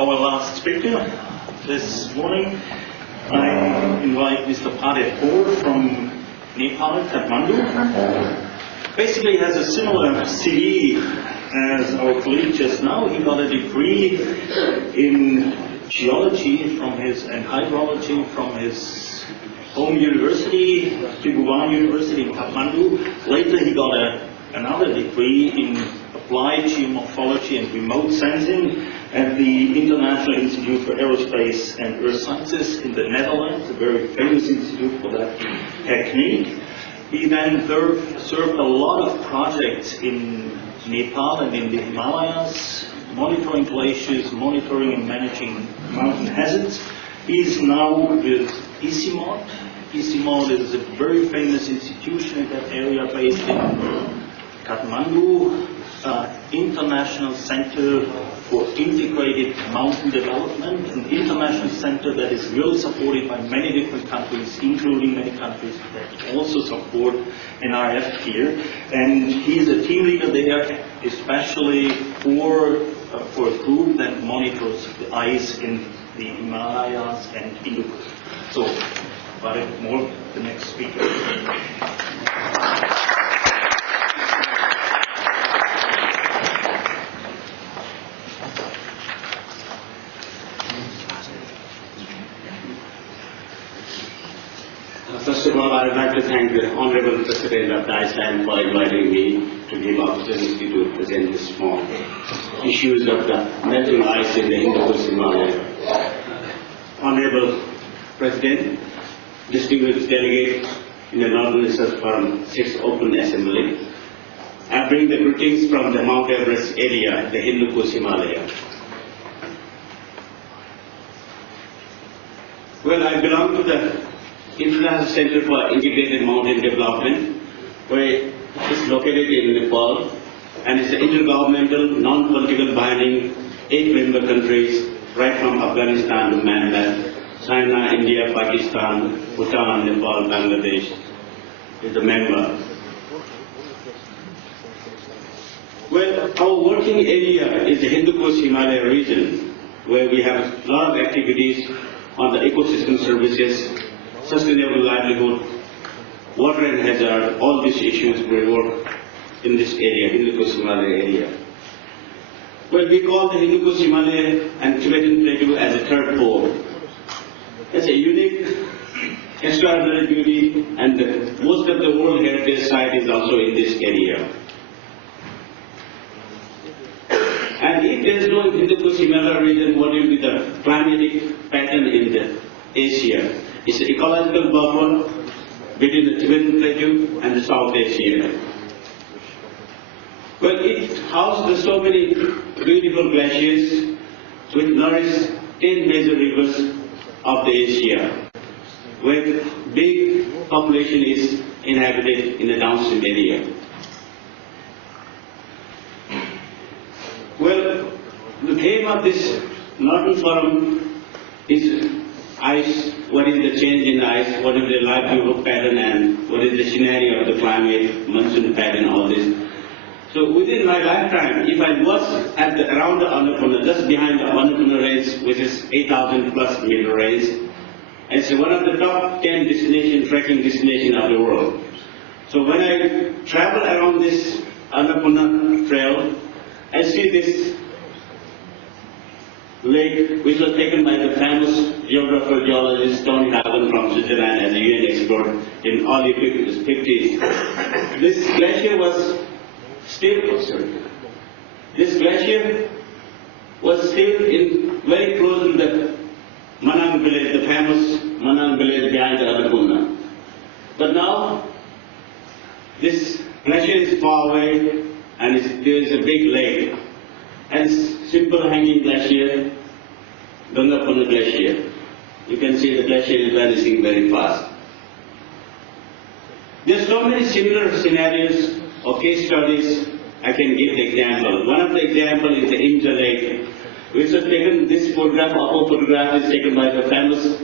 our last speaker this morning. I invite Mr. Pradeep from Nepal, Kathmandu. Basically has a similar CV as our colleague just now. He got a degree in geology and hydrology from his home university, Tribhuvan University in Kathmandu. Later he got another degree in applied geomorphology and remote sensing at the International Institute for Aerospace and Earth Sciences in the Netherlands, a very famous institute for that technique. He then served a lot of projects in Nepal and in the Himalayas, monitoring glaciers, monitoring and managing mountain hazards. He's now with ICIMOD. ICIMOD is a very famous institution in that area based in Kathmandu, International Center for Integrated Mountain Development, an international center that is really supported by many different countries, including many countries that also support NRF here. And he's a team leader there, especially for a group that monitors the ice in the Himalayas and in Kush. So, Pradeep Mool, the next speaker. First of all, I would like to thank the Honorable President of the ICIMOD for inviting me to give opportunity to present the small issues of the melting ice in the Hindu-Kush Himalaya. Honorable President, distinguished delegates in the Northern Research Forum 6th Open Assembly, I bring the greetings from the Mount Everest area, the Hindu-Kush Himalaya. Well, I belong to the International Center for Integrated Mountain Development, where it's located in Nepal, and it's an intergovernmental, non-political binding 8 member countries, right from Afghanistan to Myanmar, China, India, Pakistan, Bhutan, Nepal, Bangladesh is a member. Well, our working area is the Hindu-Kush Himalaya region, where we have a lot of activities on the ecosystem services, sustainable livelihood, water and hazard, all these issues we work in this area, Hindu-Kush Himalaya area. Well, we call the Hindu-Kush Himalaya and Tibetan Plateau as a third pole. It's a unique, extraordinary beauty, and most of the World Heritage Site is also in this area. And if there is no Hindu-Kush Himalaya region, what will be the climatic pattern in the Asia? It's an ecological buffer between the Tibetan Plateau and the South Asia. Well, it houses so many beautiful glaciers which nourish 10 major rivers of the Asia, where big population is inhabited in the downstream area. Well, the theme of this Northern Forum is ice, what is the change in ice, what is the livelihood pattern, and what is the scenario of the climate, monsoon pattern, all this. So within my lifetime, if I was at around the Annapurna, just behind the Annapurna range, which is 8,000 plus meter range, it's one of the top 10 trekking destination of the world. So when I travel around this Annapurna trail, I see this lake, which was taken by the famous geographer geologist Tony Hagen from Switzerland as a UN expert in early 50s. This glacier was still in very close to the Manang village, the famous Manang village behind the Annapurna. But now this glacier is far away, and there is a big lake. And simple hanging glacier, Gangapurna Glacier. You can see the glacier is vanishing very fast. There are so many similar scenarios or case studies. I can give the example. One of the examples is the Imja Lake, which was taken, this photograph, upper photograph is taken by the famous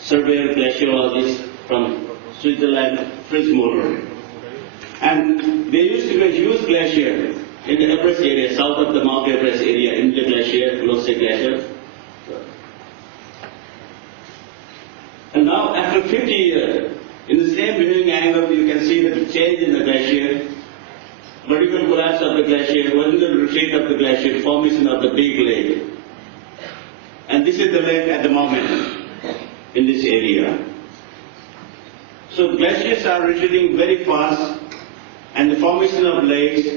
surveyor glaciologist from Switzerland, Fritz Müller. And there used to be a huge glacier in the Everest area, south of the Mount Everest area, in the glacier, Glacier Glacier. after 50 years, in the same viewing angle, you can see the change in the glacier, vertical collapse of the glacier, vertical retreat of the glacier, formation of the big lake. And this is the lake at the moment in this area. So glaciers are retreating very fast, and the formation of lakes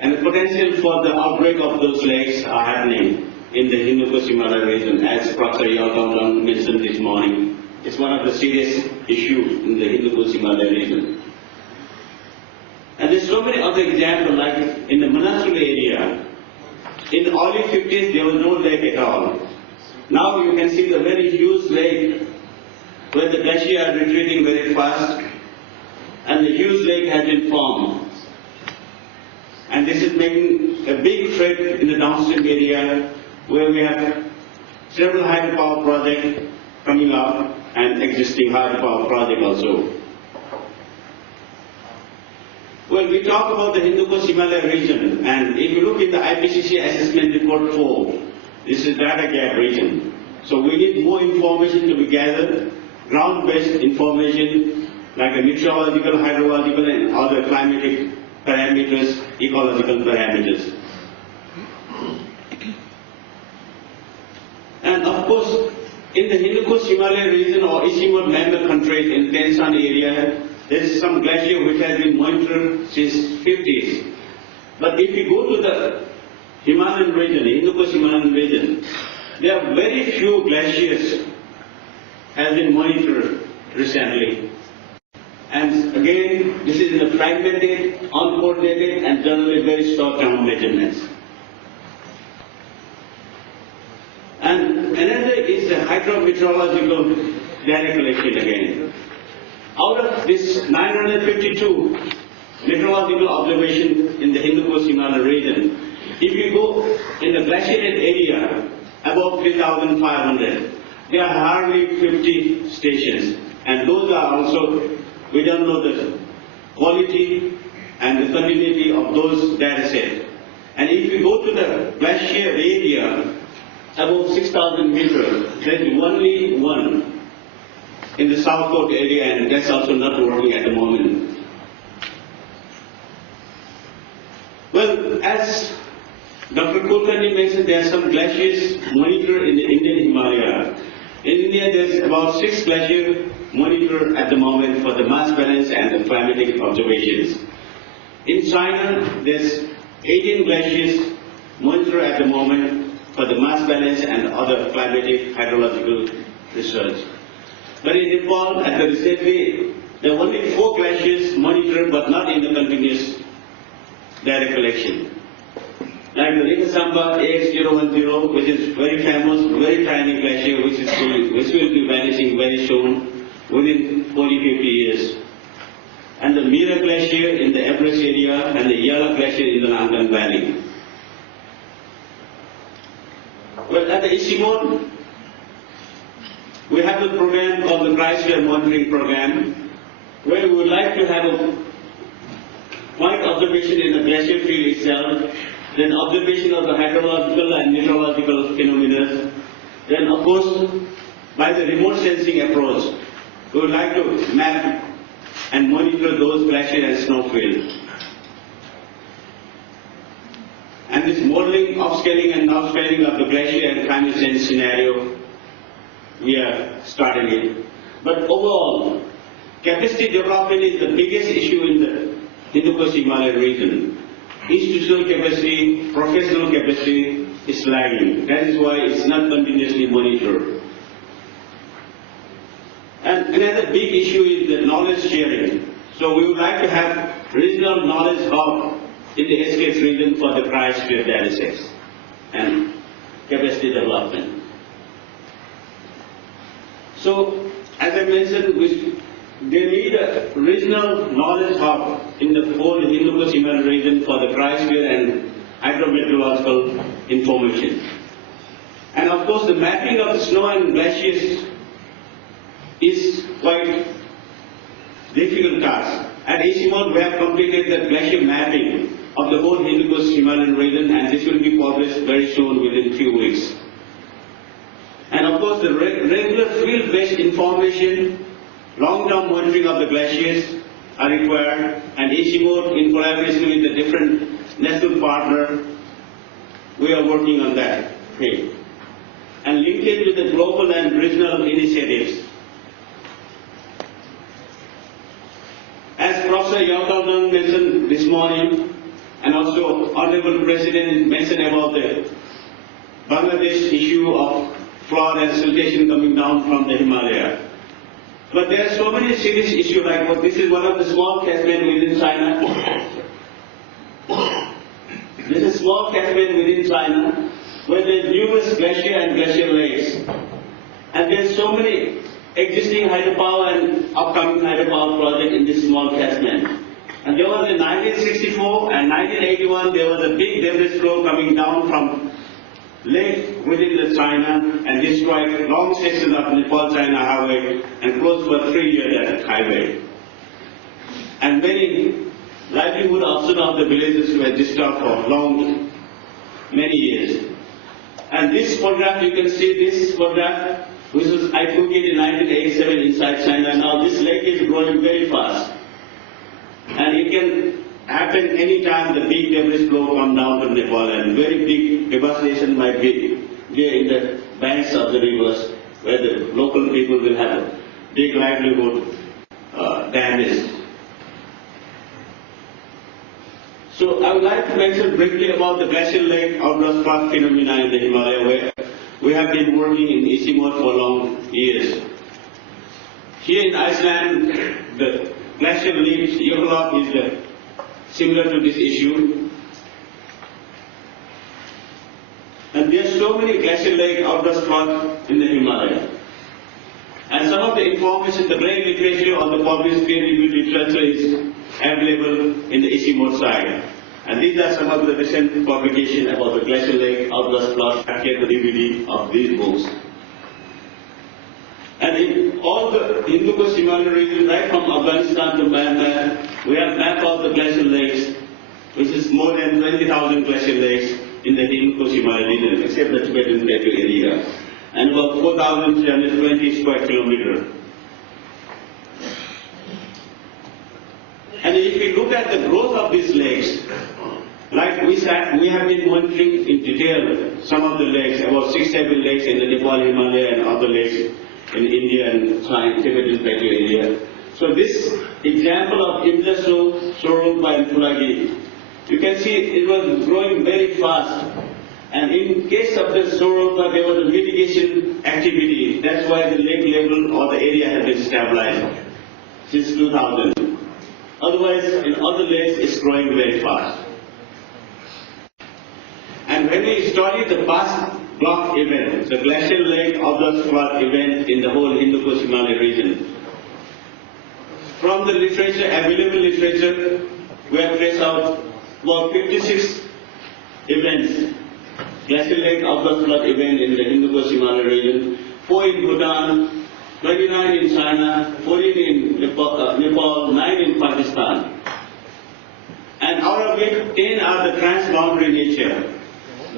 and the potential for the outbreak of those lakes are happening in the Hindu-Kush Himalaya region, as Professor Yalkam mentioned this morning. It's one of the serious issues in the Hindu-Kush Himalaya region. And there's so many other examples, like in the Manasulu area. In the early 50s, there was no lake at all. Now you can see the very huge lake where the glacier are retreating very fast, and the huge lake has been formed. And this is making a big threat in the downstream area where we have several hydropower projects coming up and existing hydropower project also. Well, we talk about the Hindu-Kush Himalaya region, and if you look in the IPCC assessment report 4, this is data gap region. So we need more information to be gathered, ground-based information like the meteorological, hydrological, and other climatic parameters, ecological parameters. And of course, in the Hindu-Kush Himalaya region or ICIMOD member countries in Tensan area, there is some glacier which has been monitored since 50s. But if you go to the Himalayan region, Hindu-Kush Himalayan region, there are very few glaciers have been monitored recently. And again, this is in the fragmented, uncoordinated, and generally very short-term measurements. And another is the hydrometeorological data collection again. Out of this 952 meteorological observations in the Hindu-Kush Himalaya region, if you go in the glaciated area above 3,500, there are hardly 50 stations, and those are also, we don't know the quality and the continuity of those data sets. And if you go to the glacier area above 6,000 meters, there is only one in the South Coast area, and that's also not working at the moment. Well, as Dr. Kulkarni mentioned, there are some glaciers monitored in the Indian Himalaya. In India, there's about 6 glaciers monitored at the moment for the mass balance and the climatic observations. In China, there's 18 glaciers monitored at the moment for the mass balance and other climatic hydrological research. But in Nepal, at the recently, there are only 4 glaciers monitored, but not in the continuous data collection. Like the Rekasamba AX010, which is very famous, very tiny glacier, which will be vanishing very soon, within 40-50 years. And the Mira Glacier in the Everest area, and the Yala Glacier in the Lankan Valley. Well, at the ICIMOD, we have a program called the Glacier Monitoring Program, where we would like to have a point observation in the glacier field itself, then observation of the hydrological and meteorological phenomena, then of course, by the remote sensing approach, we would like to map and monitor those glacier and snow fields. And this modeling, upscaling and downscaling of the glacier and climate change scenario, we are starting it. But overall, capacity development is the biggest issue in the Hindu-Kush Himalaya region. Institutional capacity, professional capacity is lagging. That is why it's not continuously monitored. And another big issue is the knowledge sharing. So we would like to have regional knowledge hub in the SKS region for the cryosphere data sets and capacity development. So, as I mentioned, they need a regional knowledge hub in the whole Hindu-Kush Himalaya region for the cryosphere and hydrometeorological information. And of course, the mapping of the snow and glaciers is quite difficult task. At ICIMOD, we have completed the glacier mapping of the whole Hindu-Kush Himalayan region, and this will be published very soon, within a few weeks. And of course, the regular field-based information long-term monitoring of the glaciers are required, and ICIMOD, in collaboration with the different national partner, we are working on that thing. And linkage with the global and regional initiatives. As Professor Yautaldan mentioned this morning, and also Honorable President mentioned about the Bangladesh issue of flood and siltation coming down from the Himalaya. But there are so many serious issues, like this is one of the small catchments within China. This is small catchment within China, where there are numerous glacier and glacial lakes. And there are so many existing hydropower and upcoming hydropower projects in this small catchment. And there was in 1964 and 1981, there was a big debris flow coming down from lake within the China and destroyed long sections of Nepal-China highway and closed for 3 years that highway. And many livelihood also of the villages were disturbed for many years. And this photograph, you can see this photograph, which was I took it in 1987 inside China. Now this lake is growing very fast. And it can happen any time the big debris flow come down to Nepal, and very big devastation might be there in the banks of the rivers, where the local people will have a big livelihood damage. So I would like to mention briefly about the glacial lake outburst flood phenomena in the Himalaya, where we have been working in ICIMOD for long years. Here in Iceland, the glacial leaves, Jökulá is similar to this issue. And there are so many glacial lake outburst flood in the Himalaya. And some of the information, the great literature on the published peer-reviewed literature is available in the ICIMOD site. And these are some of the recent publications about the glacial lake outburst flood, the DVD of these books. And in all the Hindu-Kush Himalayan region, right from Afghanistan to Myanmar, we have mapped out the glacial lakes, which is more than 20,000 glacial lakes in the Hindu-Kush Himalayan region, except the Tibetan Plateau area, and about 4,320 square kilometers. And if we look at the growth of these lakes, like we have been monitoring in detail some of the lakes, about 6-7 lakes in the Nepal Himalaya and other lakes in India and China, Tibetan Plateau area. So this example of Imja, Tsho, Rolpa and Thulagi, you can see it was growing very fast. And in case of the Tsho, Rolpa, there was a mitigation activity. That's why the lake level or the area has been stabilized since 2000. Otherwise, in other lakes, it's growing very fast. And when we studied the past block event, the glacial lake outburst flood event in the whole Hindu-Kush Himalayan region, from the literature, available literature, we have traced out about 56 events, glacial lake outburst flood event in the Hindu-Kush Himalayan region, 4 in Bhutan, 29 in China, 14 in Nepal, 9 in Pakistan. And out of it, 10 are the transboundary nature.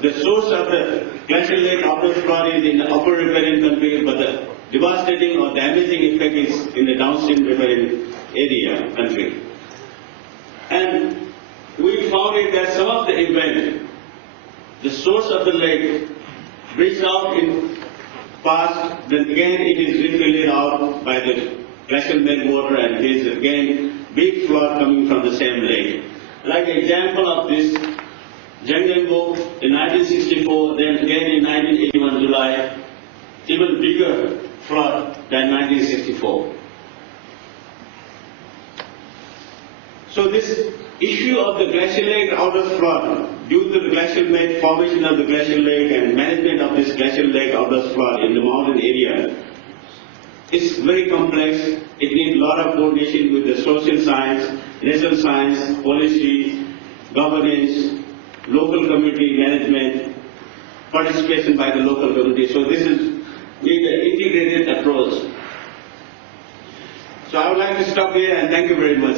The source of the glacial lake outburst flood is in the upper riparian country, but the devastating or damaging effect is in the downstream riparian area country. And we found it that some of the events, the source of the lake reached out in past, then again it is refilled out by the glacial meltwater, and there is again big flood coming from the same lake. Like example of this, Janganbo in 1964, then again in 1981 July, even bigger flood than 1964. So this issue of the glacial lake outburst flood, due to the glacial lake, formation of the glacial lake and management of this glacial lake outburst flood in the mountain area, is very complex. It needs a lot of coordination with the social science, natural science, policy, governance, local community management, participation by the local community. So this is need an integrated approach. So I would like to stop here and thank you very much.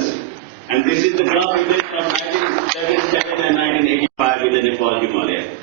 And this is the block event from 1977 and 1985 in the Nepal Himalayas.